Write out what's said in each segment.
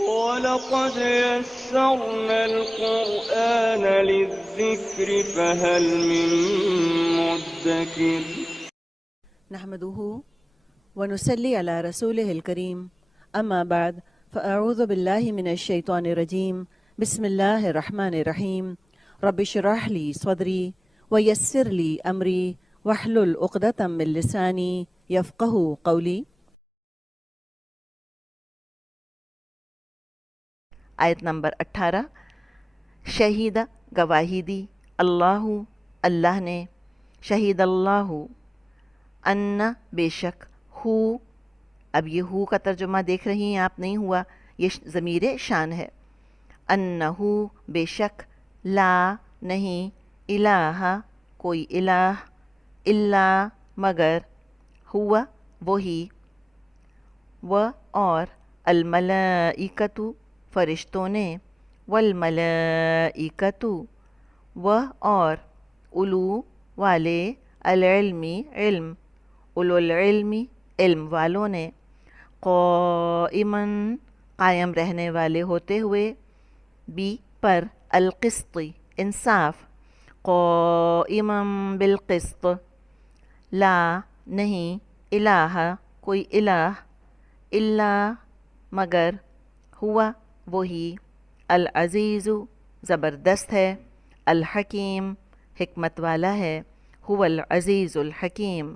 وَلَقَدْ يَسَّرْنَا الْقُرْآنَ لِلذِّكْرِ فَهَلْ مِن مُّدَّكِرٍ نحمده ونصلي على رسوله الكريم أما بعد فأعوذ بالله من الشيطان الرجيم بسم الله الرحمن الرحيم رب اشرح لي صدري ويسر لي أمري واحلل عقدة من لساني يفقهوا قولي۔ آیت نمبر 18۔ شہید گواہی دی، اللہ اللہ نے، شہید اللہ ان بے شک، ہو اب یہ ہو کا ترجمہ دیکھ رہی ہیں آپ، نہیں ہوا، یہ ضمیر شان ہے۔ انہو بے شک، لا نہیں، الہ کوئی الہ، الا مگر، ہوا وہی، و اور، الملائکۃ فرشتوں نے، والملائکۃ و اور، اولو والے، العلمی علم، اولو العلمی علم والوں نے، قائماً قائم رہنے والے ہوتے ہوئے، بی پر، القسط انصاف، قائماً بالقسط، لا نہیں، الہ کوئی الہ، الا مگر، ہوا وہی، العزیز زبردست ہے، الحکیم حکمت والا ہے، هو العزیز الحکیم۔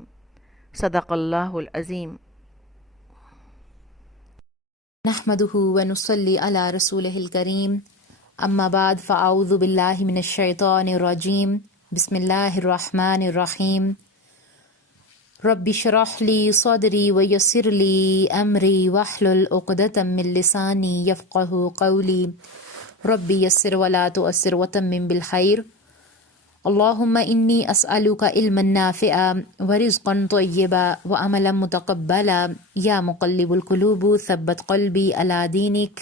صدق اللہ العظیم۔ نحمده ونصلي على رسوله الكريم اما بعد فاعوذ بالله من الشیطان الرجیم بسم اللہ الرحمن الرحیم رب اشرح لي صدري ويسر لي امري واحلل عقدة من لساني يفقهوا قولي رب يسر ولا تؤثر وتمم بالخير اللهم إني أسألك علما نافعا ورزقا طيبا وعملا متقبلا يا مقلب القلوب ثبت قلبي على دينك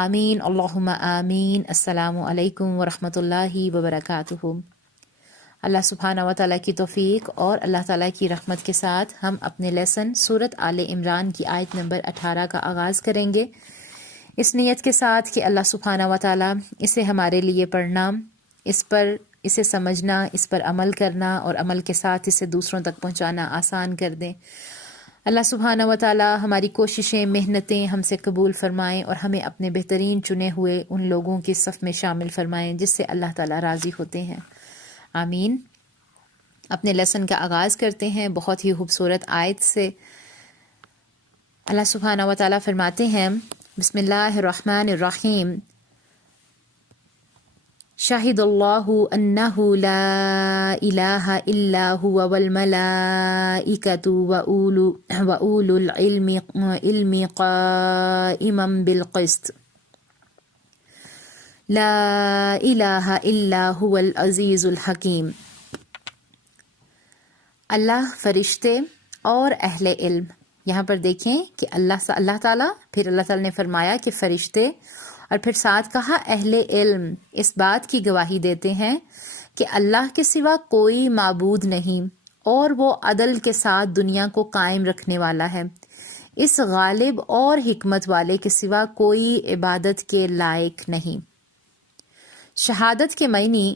آمین اللہم آمین۔ السلام علیکم ورحمۃ اللہ وبرکاتہ۔ اللہ سبحانہ و تعالیٰ کی توفیق اور اللہ تعالیٰ کی رحمت کے ساتھ ہم اپنے لیسن سورۃ آل عمران کی آیت نمبر 18 کا آغاز کریں گے، اس نیت کے ساتھ کہ اللہ سبحانہ و تعالیٰ اسے ہمارے لیے پڑھنا، اسے سمجھنا، اس پر عمل کرنا اور عمل کے ساتھ اسے دوسروں تک پہنچانا آسان کر دیں۔ اللہ سبحانہ و تعالیٰ ہماری کوششیں، محنتیں ہم سے قبول فرمائیں اور ہمیں اپنے بہترین چنے ہوئے ان لوگوں کی صف میں شامل فرمائیں جس سے اللہ تعالیٰ راضی ہوتے ہیں، آمین۔ اپنے لیسن کا آغاز کرتے ہیں بہت ہی خوبصورت آیت سے۔ اللہ سبحانہ و تعالیٰ فرماتے ہیں، بسم اللہ الرحمن الرحیم، شاہد اللہ انہ لا الہ الا هو والملائکۃ واولو العلم قائما بالقسط لا الہ الا هو العزیز الحکیم۔ اللہ، فرشتے اور اہل علم، یہاں پر دیکھیں کہ اللہ تعالیٰ، پھر اللہ تعالیٰ نے فرمایا کہ فرشتے، اور پھر ساتھ کہا اہل علم، اس بات کی گواہی دیتے ہیں کہ اللہ کے سوا کوئی معبود نہیں اور وہ عدل کے ساتھ دنیا کو قائم رکھنے والا ہے، اس غالب اور حکمت والے کے سوا کوئی عبادت کے لائق نہیں۔ شہادت کے معنی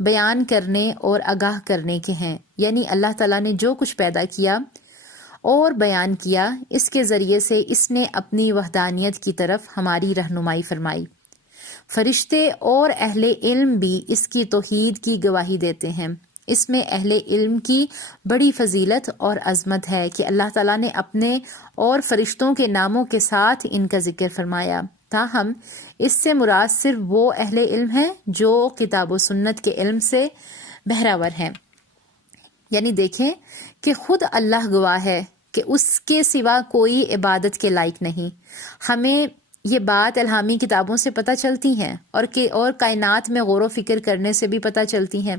بیان کرنے اور آگاہ کرنے کے ہیں، یعنی اللہ تعالیٰ نے جو کچھ پیدا کیا اور بیان کیا، اس کے ذریعے سے اس نے اپنی وحدانیت کی طرف ہماری رہنمائی فرمائی۔ فرشتے اور اہل علم بھی اس کی توحید کی گواہی دیتے ہیں۔ اس میں اہل علم کی بڑی فضیلت اور عظمت ہے کہ اللہ تعالیٰ نے اپنے اور فرشتوں کے ناموں کے ساتھ ان کا ذکر فرمایا، تاہم اس سے مراد صرف وہ اہل علم ہیں جو کتاب و سنت کے علم سے بہرہور ہیں۔ یعنی دیکھیں کہ خود اللہ گواہ ہے کہ اس کے سوا کوئی عبادت کے لائق نہیں۔ ہمیں یہ بات الہامی کتابوں سے پتہ چلتی ہیں اور کائنات میں غور و فکر کرنے سے بھی پتہ چلتی ہیں۔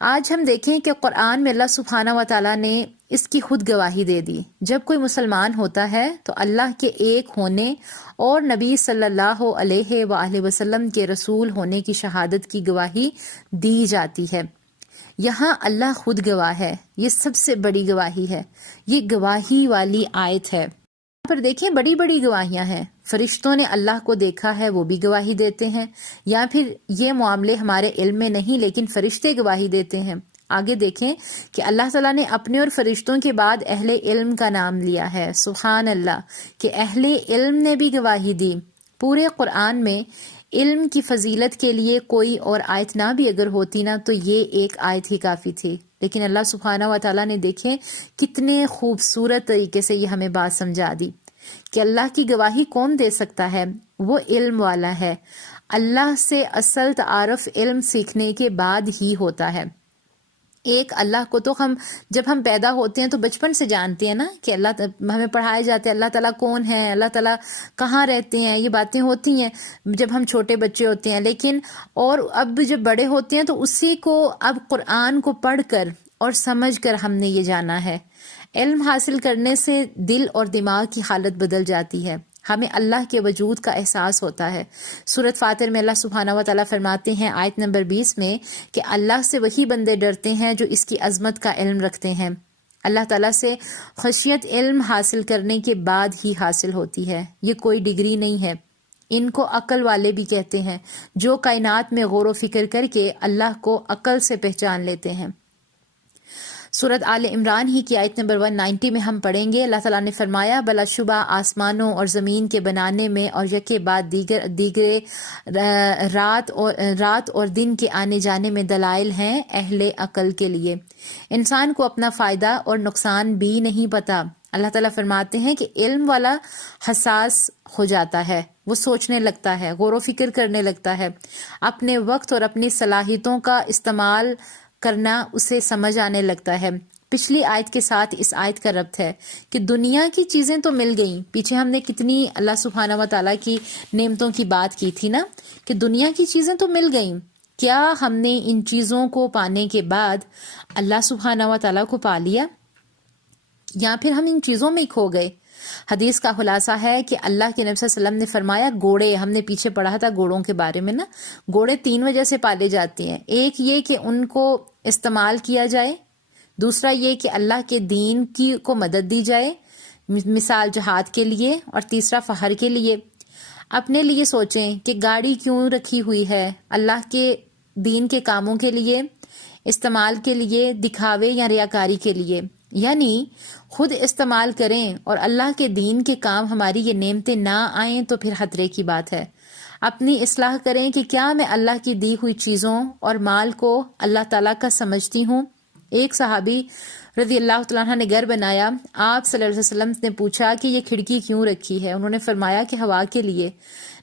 آج ہم دیکھیں کہ قرآن میں اللہ سبحانہ و تعالیٰ نے اس کی خود گواہی دے دی۔ جب کوئی مسلمان ہوتا ہے تو اللہ کے ایک ہونے اور نبی صلی اللہ علیہ وآلہ وسلم کے رسول ہونے کی شہادت کی گواہی دی جاتی ہے۔ یہاں اللہ خود گواہ ہے، یہ سب سے بڑی گواہی ہے، یہ گواہی والی آیت ہے۔ پر دیکھیں بڑی بڑی گواہیاں ہیں، فرشتوں نے اللہ کو دیکھا ہے وہ بھی گواہی دیتے ہیں، یا پھر یہ معاملے ہمارے علم میں نہیں لیکن فرشتے گواہی دیتے ہیں۔ آگے دیکھیں کہ اللہ تعالیٰ نے اپنے اور فرشتوں کے بعد اہل علم کا نام لیا ہے، سبحان اللہ، کہ اہل علم نے بھی گواہی دی۔ پورے قرآن میں علم کی فضیلت کے لیے کوئی اور آیت نہ بھی اگر ہوتی نا تو یہ ایک آیت ہی کافی تھی، لیکن اللہ سبحانہ و تعالیٰ نے دیکھیں کتنے خوبصورت طریقے سے یہ ہمیں بات سمجھا دی کہ اللہ کی گواہی کون دے سکتا ہے، وہ علم والا ہے۔ اللہ سے اصل تعارف علم سیکھنے کے بعد ہی ہوتا ہے۔ ایک اللہ کو تو جب ہم پیدا ہوتے ہیں تو بچپن سے جانتے ہیں نا کہ اللہ ہمیں پڑھائے جاتے ہیں اللہ تعالیٰ کون ہے، اللہ تعالیٰ کہاں رہتے ہیں، یہ باتیں ہوتی ہیں جب ہم چھوٹے بچے ہوتے ہیں، لیکن اور اب جب بڑے ہوتے ہیں تو اسی کو اب قرآن کو پڑھ کر اور سمجھ کر ہم نے یہ جانا ہے۔ علم حاصل کرنے سے دل اور دماغ کی حالت بدل جاتی ہے، ہمیں اللہ کے وجود کا احساس ہوتا ہے۔ سورۃ فاطر میں اللہ سبحانہ و تعالیٰ فرماتے ہیں آیت نمبر 20 میں کہ اللہ سے وہی بندے ڈرتے ہیں جو اس کی عظمت کا علم رکھتے ہیں۔ اللہ تعالیٰ سے خشیت علم حاصل کرنے کے بعد ہی حاصل ہوتی ہے، یہ کوئی ڈگری نہیں ہے۔ ان کو عقل والے بھی کہتے ہیں، جو کائنات میں غور و فکر کر کے اللہ کو عقل سے پہچان لیتے ہیں۔ سورۃ آل عمران ہی کی آیت نمبر 190 میں ہم پڑھیں گے، اللہ تعالیٰ نے فرمایا بلا شبہ آسمانوں اور زمین کے بنانے میں اور یکے بعد دیگر رات اور دن کے آنے جانے میں دلائل ہیں اہل عقل کے لیے۔ انسان کو اپنا فائدہ اور نقصان بھی نہیں پتا۔ اللہ تعالیٰ فرماتے ہیں کہ علم والا حساس ہو جاتا ہے، وہ سوچنے لگتا ہے، غور و فکر کرنے لگتا ہے، اپنے وقت اور اپنی صلاحیتوں کا استعمال کرنا اسے سمجھ آنے لگتا ہے۔ پچھلی آیت کے ساتھ اس آیت کا ربط ہے کہ دنیا کی چیزیں تو مل گئیں، پیچھے ہم نے کتنی اللہ سبحانہ و تعالیٰ کی نعمتوں کی بات کی تھی نا کہ دنیا کی چیزیں تو مل گئیں، کیا ہم نے ان چیزوں کو پانے کے بعد اللہ سبحانہ و تعالیٰ کو پا لیا یا پھر ہم ان چیزوں میں کھو گئے؟ حدیث کا خلاصہ ہے کہ اللہ کے نبی صلی اللہ علیہ وسلم نے فرمایا گھوڑے، ہم نے پیچھے پڑھا تھا گھوڑوں کے بارے میں نا، گھوڑے 3 وجہ سے پالے جاتے ہیں۔ ایک یہ کہ ان کو استعمال کیا جائے، دوسرا یہ کہ اللہ کے دین کو مدد دی جائے، مثال جہاد کے لیے، اور تیسرا فخر کے لیے۔ اپنے لیے سوچیں کہ گاڑی کیوں رکھی ہوئی ہے؟ اللہ کے دین کے کاموں کے لیے، استعمال کے لیے، دکھاوے یا ریاکاری کے لیے؟ یعنی خود استعمال کریں اور اللہ کے دین کے کام ہماری یہ نعمتیں نہ آئیں تو پھر خطرے کی بات ہے۔ اپنی اصلاح کریں کہ کیا میں اللہ کی دی ہوئی چیزوں اور مال کو اللہ تعالیٰ کا سمجھتی ہوں؟ ایک صحابی رضی اللہ تعالیٰ عنہ نے گھر بنایا، آپ صلی اللہ علیہ وسلم نے پوچھا کہ یہ کھڑکی کیوں رکھی ہے؟ انہوں نے فرمایا کہ ہوا کے لیے۔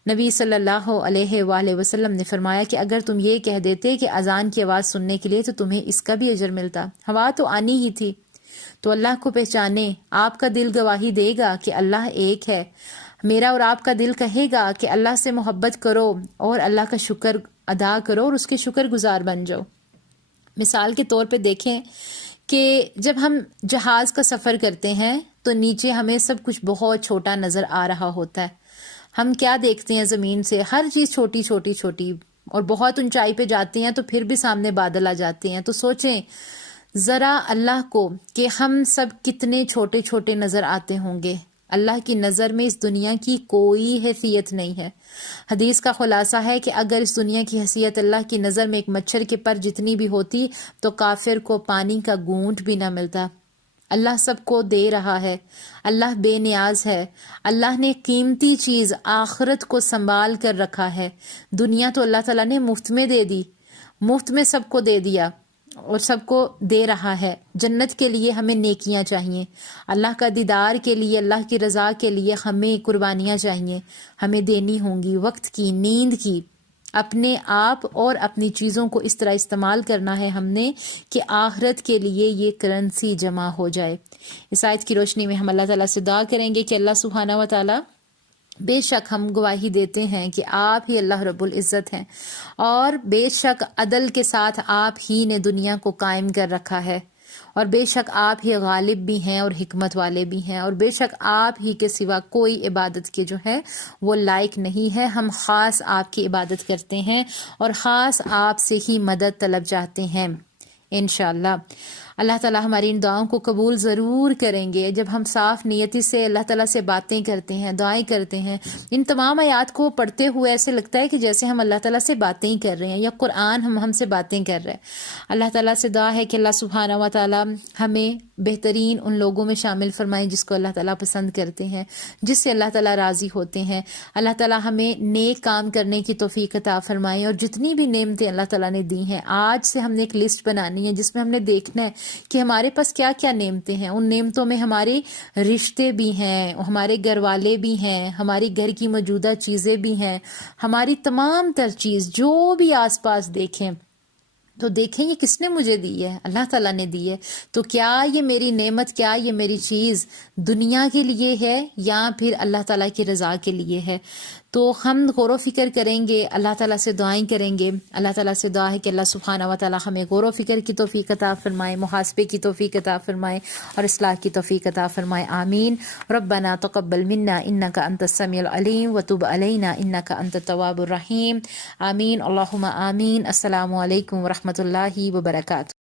نبی صلی اللہ علیہ وآلہ وسلم نے فرمایا کہ اگر تم یہ کہہ دیتے کہ اذان کی آواز سننے کے لیے تو تمہیں اس کا بھی اجر ملتا، ہوا تو آنی ہی تھی۔ تو اللہ کو پہچانے، آپ کا دل گواہی دے گا کہ اللہ ایک ہے، میرا اور آپ کا دل کہے گا کہ اللہ سے محبت کرو اور اللہ کا شکر ادا کرو اور اس کے شکر گزار بن جاؤ۔ مثال کے طور پہ دیکھیں کہ جب ہم جہاز کا سفر کرتے ہیں تو نیچے ہمیں سب کچھ بہت چھوٹا نظر آ رہا ہوتا ہے، ہم کیا دیکھتے ہیں زمین سے؟ ہر چیز چھوٹی چھوٹی چھوٹی، اور بہت اونچائی پہ جاتے ہیں تو پھر بھی سامنے بادل آ جاتے ہیں۔ تو سوچیں ذرا اللہ کو کہ ہم سب کتنے چھوٹے چھوٹے نظر آتے ہوں گے۔ اللہ کی نظر میں اس دنیا کی کوئی حیثیت نہیں ہے۔ حدیث کا خلاصہ ہے کہ اگر اس دنیا کی حیثیت اللہ کی نظر میں ایک مچھر کے پر جتنی بھی ہوتی تو کافر کو پانی کا گھونٹ بھی نہ ملتا۔ اللہ سب کو دے رہا ہے، اللہ بے نیاز ہے، اللہ نے قیمتی چیز آخرت کو سنبھال کر رکھا ہے۔ دنیا تو اللہ تعالیٰ نے مفت میں دے دی، مفت میں سب کو دے دیا اور سب کو دے رہا ہے۔ جنت کے لیے ہمیں نیکیاں چاہیے، اللہ کا دیدار کے لیے، اللہ کی رضا کے لیے ہمیں قربانیاں چاہیے، ہمیں دینی ہوں گی، وقت کی، نیند کی، اپنے آپ اور اپنی چیزوں کو اس طرح استعمال کرنا ہے ہم نے کہ آخرت کے لیے یہ کرنسی جمع ہو جائے۔ اس آیت کی روشنی میں ہم اللہ تعالیٰ سے دعا کریں گے کہ اللہ سبحانہ و تعالیٰ، بے شک ہم گواہی دیتے ہیں کہ آپ ہی اللہ رب العزت ہیں، اور بے شک عدل کے ساتھ آپ ہی نے دنیا کو قائم کر رکھا ہے، اور بے شک آپ ہی غالب بھی ہیں اور حکمت والے بھی ہیں، اور بے شک آپ ہی کے سوا کوئی عبادت کے جو ہے وہ لائق نہیں ہے۔ ہم خاص آپ کی عبادت کرتے ہیں اور خاص آپ سے ہی مدد طلب چاہتے ہیں انشاءاللہ۔ اللہ تعالیٰ ہماری ان دعاؤں کو قبول ضرور کریں گے جب ہم صاف نیتی سے اللہ تعالیٰ سے باتیں کرتے ہیں، دعائیں کرتے ہیں۔ ان تمام آیات کو پڑھتے ہوئے ایسے لگتا ہے کہ جیسے ہم اللہ تعالیٰ سے باتیں کر رہے ہیں، یا قرآن ہم سے باتیں کر رہے ہیں۔ اللہ تعالیٰ سے دعا ہے کہ اللہ سبحانہ و تعالیٰ ہمیں بہترین ان لوگوں میں شامل فرمائیں جس کو اللہ تعالیٰ پسند کرتے ہیں، جس سے اللہ تعالیٰ راضی ہوتے ہیں۔ اللہ تعالیٰ ہمیں نیک کام کرنے کی توفیق عطا فرمائیں، اور جتنی بھی نعمتیں اللہ تعالیٰ نے دی ہیں، آج سے ہم نے ایک لسٹ بنانی ہے جس میں ہم نے دیکھنا ہے کہ ہمارے پاس کیا کیا نعمتیں ہیں۔ ان نعمتوں میں ہمارے رشتے بھی ہیں، ہمارے گھر والے بھی ہیں، ہماری گھر کی موجودہ چیزیں بھی ہیں، ہماری تمام تر چیز جو بھی آس پاس دیکھیں تو دیکھیں یہ کس نے مجھے دی ہے، اللہ تعالیٰ نے دی ہے۔ تو کیا یہ میری نعمت، کیا یہ میری چیز دنیا کے لیے ہے یا پھر اللہ تعالیٰ کی رضا کے لیے ہے؟ تو ہم غور و فکر کریں گے، اللہ تعالیٰ سے دعائیں کریں گے۔ اللہ تعالیٰ سے دعا ہے کہ اللہ سبحانہ و تعالیٰ ہمیں غور و فکر کی توفیق عطا فرمائے، محاسبے کی توفیق عطا فرمائے اور اصلاح کی توفیق عطا فرمائے، آمین۔ ربنا تقبل منا انک انت السمیع العلیم وتب علینا انک انت التواب الرحیم، آمین اللہم آمین۔ السلام علیکم ورحمۃ اللہ وبرکاتہ۔